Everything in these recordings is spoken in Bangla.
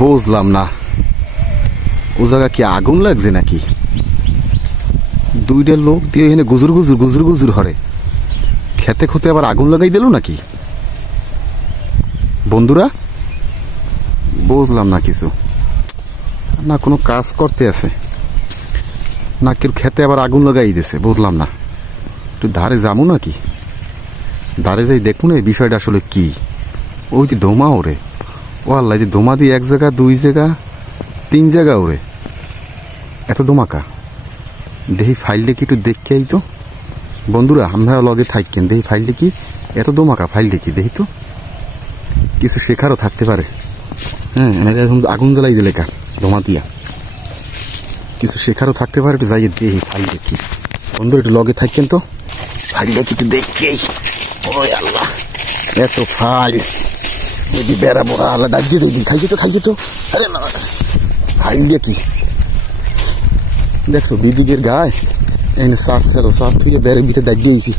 বুঝলাম না, ও জায়গা কি আগুন লাগছে নাকি? দুইটা লোক দিয়ে এখানে গুজুর গুজুর গুজুর গুজুর হরে, খেতে খুঁতে আবার আগুন লাগাই দিল নাকি? বন্ধুরা বুঝলাম না কিছু, না কোনো কাজ করতে আছে না কেউ খেতে আবার আগুন লাগাই দিছে, বুঝলাম না। একটু ধারে যাবো নাকি? ধারে যাই দেখুন এই বিষয়টা আসলে কি। ওই যে ধোঁয়া ওরে, ও আল্লাহ, যে ধোঁয়া দিয়ে এক জায়গা, দুই জায়গা, তিন জায়গা ওরে, এত ধোঁয়াকা। দেখি ফাইলটা কি একটু দেখে আই তো বন্ধুরা, আমরা লগে থাকেন, দেখি ফাইলটা কি এত ধোঁয়াকা, ফাইলটা কি দেখি তো, কিছু শেখারও থাকতে পারে। হ্যাঁ, আগুন জ্বালাই দিলে কা ধোঁয়া দিয়া, কিছু শেখারও থাকতে পারে। একটু যাই দেখি ফাইলটা কি বন্ধুরা, একটু লগে থাকেন তো, ফাইলটা কি একটু দেখেই। ওই আল্লাহ, এত ফাইল যদি বেড়াবো, আল্লাহ ডাক দিয়ে দেখি, খাইছে তো। আরে না, ফাইলটা কি দেখছো? বিদিকের গায়ে এনে সার ছিল, সার থেকে বেড়ে ভিতরে দাগ দিয়েছি,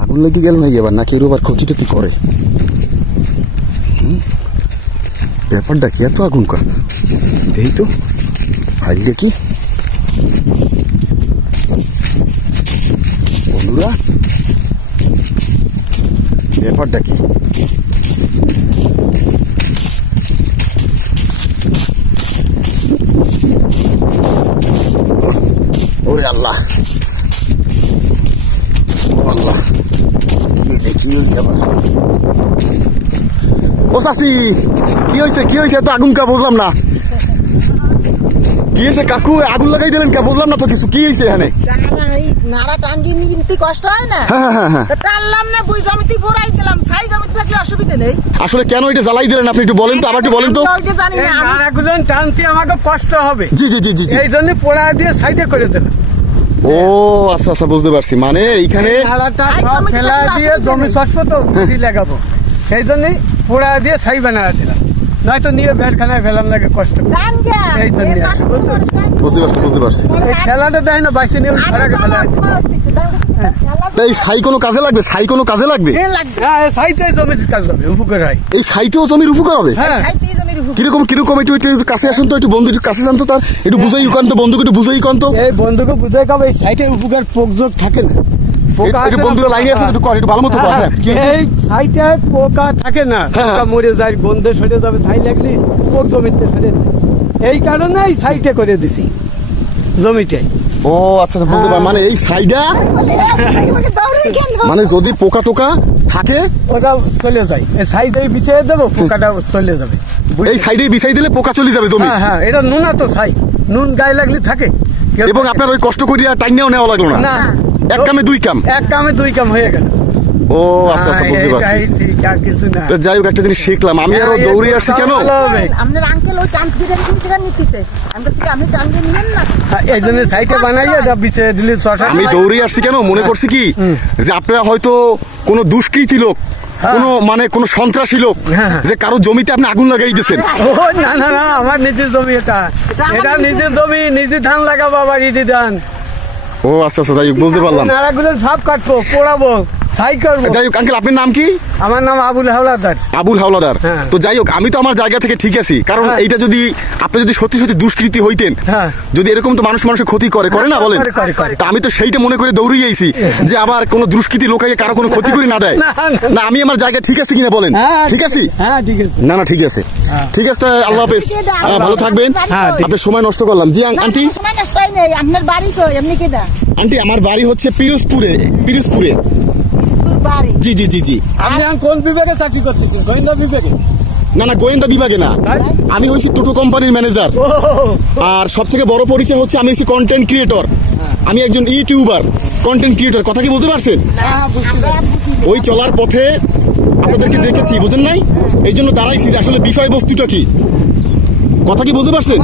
আগুন লেগে গেল নাকি এবার, নাকি এর আবার ক্ষতি টতি করে? ব্যাপারটা কি এত আগুন কর, দেখি তো ফাইলটা কি বন্ধুরা, ব্যাপারটা কি? ওরে আল্লাহ, আল্লাহ, দেখি ও চাচি, কি হয়েছে এত আগুন কা? বুঝলাম না কি হয়েছে কাকু, আগুন লাগাই দিলেন কে? বুঝলাম না তো কিছু, কি হয়েছে এখানে? নাড়া টাঙ্গি নিতে কষ্ট হয় না, টানলাম না, বুঝ জমিতে ভরাই দিলাম, সাই জমিতে থাকলে অসুবিধা নেই। আসলে কেন এটা জ্বালাই দিলেন আপনি একটু বলেন তো, আবার একটু বলেন তো। জানি না, নাড়াগুলো টানতে আমাকে কষ্ট হবে, জি জি জি জি, এই জন্য পোড়া দিয়ে সাইডে করে দিলাম। ও আচ্ছা আচ্ছা, বুঝতে পারছি। মানে এইখানে নাড়াটা সব ফেলা দিয়ে জমি শস্য তো লাগাবো, সেই জন্য পোড়া দিয়ে সাই বানা দিলাম, নয়তো নিয়ে বেড়খানায় ফেলাম লাগে কষ্ট। এই জন্য বুঝতে পারছি। এই খেলাটা দেয় না, বাইসে নিয়ে ফেলা। এই ছাই কোনো কাজে লাগবে? ছাই কোনো কাজে লাগবে? হ্যাঁ, সাইতে জমির কাজ হবে, উপকার হয়। এই ছাইতেও জমির উপকার হবে? হ্যাঁ। কিরকম একটু কাছে আসুন তো, একটু বন্ধু একটু কাছে যান তো, তার একটু বুঝাই কান তো, বন্ধুকে একটু বুঝাই কান তো। এই বন্ধুকে বুঝাই কাব, এই সাইটে উপকার পোকজোক থাকে না, পোকা একটু বন্ধুরা লাইনে আছে, একটু ভালো মতো কর। এই সাইটে পোকা থাকে না, পোকা মরে যায়, গন্ধে সরে যাবে, ছাই লাগলে পোক জমিতে সরে, এই কারণে এই সাইটে করে দিছি জমিতে। ও আচ্ছা, বলতে পার মানে এই সাইডা, মানে যদি পোকা টোকা থাকে পোকা চলে যায়, এই সাইডে বিছিয়ে দেবো, পোকাটা চলে যাবে। এই সাইডে বিছাই দিলে পোকা চলে যাবে জমি। হ্যাঁ, এটা নুন তো ছাই, নুন গায়ে লাগলে থাকে। এবং আপনার ওই কষ্ট করিয়া টাইনেও নেওয়া লাগলো না, এক কামে দুই কাম, এক কামে দুই কাম হয়ে গেল। ও আচ্ছা আচ্ছা, বুঝতে পারছি। ঠিক, আর কিছু না। যাই হোক, একটা জিনিস শিখলাম, আমি আরো দৌড়ে আসছি কেন? আপনার আঙ্কেল ওই টাঙ্কি নিতেছে, আমি বলছি আপনি টাঙ্কি নিয়েন না, এই জন্য সাইটে বানাইয়া বিছিয়ে দিলে। আমি দৌড়ে আসছি কেন, মনে করছি কি যে আপনারা হয়তো কোনো দুষ্কৃতী লোক, কোনো সন্ত্রাসী লোক, যে কারো জমিতে আপনি আগুন লাগাই দিয়েছেন। না না না, আমার নিজের জমি, এটা নিজের জমি, নিজে ধান লাগাবো, আবার ইডি ধান। ও আচ্ছা আচ্ছা, যাই হোক, বুঝতে পারলাম। নাড়াগুলো সব কাটবো, পোড়াবো, ছাই করবো। যাই হোক আঙ্কেল, আপনার নাম কি? আমার নাম আবুল হাওলাদার। আবুল হাওলাদার। তো যাই হোক, আমি তো আমার জায়গা থেকে ঠিক আছি, কারণ এইটা যদি আপনি যদি সত্যি সত্যি দুষ্কৃতী হইতেন, যদি এরকম তো মানুষের ক্ষতি করে না বলেন, তা আমি তো সেইটা মনে করে দৌড়িয়ে আইছি যে আবার কোনো দুষ্কৃতী লোকাকে কারো কোনো ক্ষতি করে না দেয়। না, আমি আমার জায়গা ঠিক আছে কিনা বলেন? ঠিক আছে? হ্যাঁ, ঠিক আছে। না না, ঠিক আছে, ঠিক আছে, আল্লাহ হাফেজ, ভালো থাকবেন। আপনার সময় নষ্ট করলাম। জি আন্টি, আপনার বাড়ি তো এমনি কেদা? আন্টি, আমার বাড়ি হচ্ছে পিরোজপুরে। জি জি জি জি। আপনি কোন বিভাগে চাকরি করতেছেন? গোয়েন্দা বিভাগে? না না, গোয়েন্দা বিভাগে না, আমি হচ্ছি টোটো কোম্পানির ম্যানেজার। আর সব থেকে বড় পরিচয় হচ্ছে আমি হচ্ছি কন্টেন্ট ক্রিয়েটর, আমি একজন ইউটিউবার, কন্টেন্ট ক্রিয়েটর। কথা কি বলতে পারছেন? ওই চলার পথে আপনাদেরকে দেখেছি, বুঝেন নাই, এই জন্য দাঁড়াইছি যে আসলে বিষয়বস্তুটা কি। কথা কি বুঝতে পারছেন?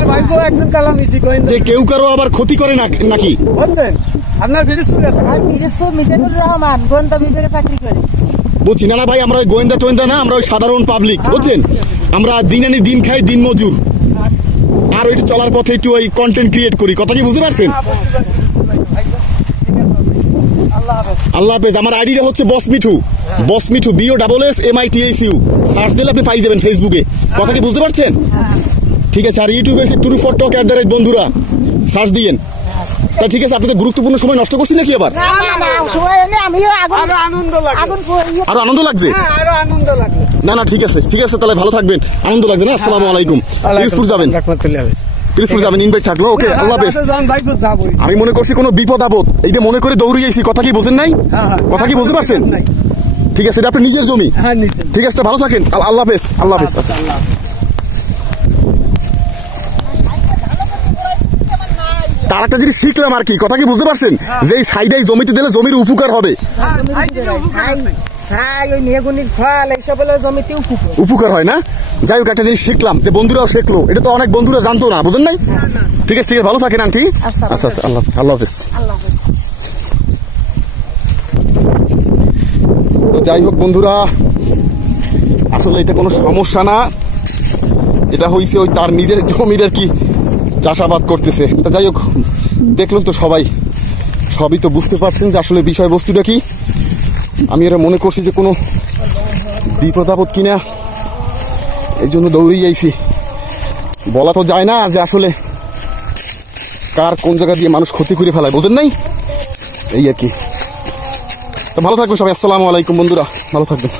যে কেউ কারো আবার ক্ষতি করে নাকি? আপনার বুঝছি না ভাই, আমরা ওই গোয়েন্দা টোয়েন্দা না, আমরা ওই সাধারণ পাবলিক, বুঝছেন, আমরা দিন আনি দিন খাই, দিন মজুর, আর ওইটা চলার পথে একটু ওই কন্টেন্ট ক্রিয়েট করি। কথা কি বুঝতে পারছেন? আল্লাহ হাফেজ। আমার আইডিটা হচ্ছে বস মিঠু, BOSSMITHU, BOSSMITHU, সার্চ দিলে আপনি পাই যাবেন ফেসবুকে। কথা কি বুঝতে পারছেন? ঠিক আছে, আর ইউটিউবে এসে টুরু ফর টক বন্ধুরা সার্চ দিয়েন। তা ঠিক আছে, আপনি তো গুরুত্বপূর্ণ সময় নষ্ট করছেন নাকি আবার? আরো আনন্দ লাগছে? না না ঠিক আছে ঠিক আছে, তাহলে ভালো থাকবেন, আনন্দ লাগছে না? আসসালামু আলাইকুম। পিরোজপুর যাবেন, পিরোজপুর যাবেন, ইনভাইট থাকলো। ওকে, আল্লাহ হাফেজ। আমি মনে করছি কোনো বিপদ আপদ, এইটা মনে করে দৌড়িয়েছি। কথা কি বলছেন নাই? কথা কি বলতে পারছেন? ঠিক আছে, এটা আপনার নিজের জমি। ঠিক আছে, ভালো থাকেন, আল্লাহ হাফেজ। আল্লাহ হাফেজ। আচ্ছা, তার একটা জিনিস শিখলাম আর কি, কথা কি বুঝতে পারছেন? যে এই সাইডে জমিতে দিলে জমির উপকার হবে, উপকার হয় না? যাই হোক, একটা জিনিস শিখলাম, যে বন্ধুরাও শিখলো, এটা তো অনেক বন্ধুরা জানতো না, বুঝেন নাই? ঠিক আছে, ঠিক আছে, ভালো থাকেন আন্টি। আচ্ছা আচ্ছা, আল্লাহ হাফেজ। তো যাই হোক বন্ধুরা, আসলে এটা কোনো সমস্যা না, এটা হইছে ওই তার নিজের জমির আর কি চাষাবাদ করতেছে। তা যাই হোক, দেখলাম তো সবাই, সবই তো বুঝতে পারছেন যে আসলে বিষয়বস্তুটা কি। আমি এটা মনে করছি যে কোনো বিপদ আপদ কিনা, এই জন্য দৌড়েই যাইছি। বলা তো যায় না যে আসলে কার কোন জায়গা দিয়ে মানুষ ক্ষতি করে ফেলায়, বোঝেন নাই? এই আর কি। তো ভালো থাকবেন সবাই, আসসালামু আলাইকুম বন্ধুরা, ভালো থাকবেন।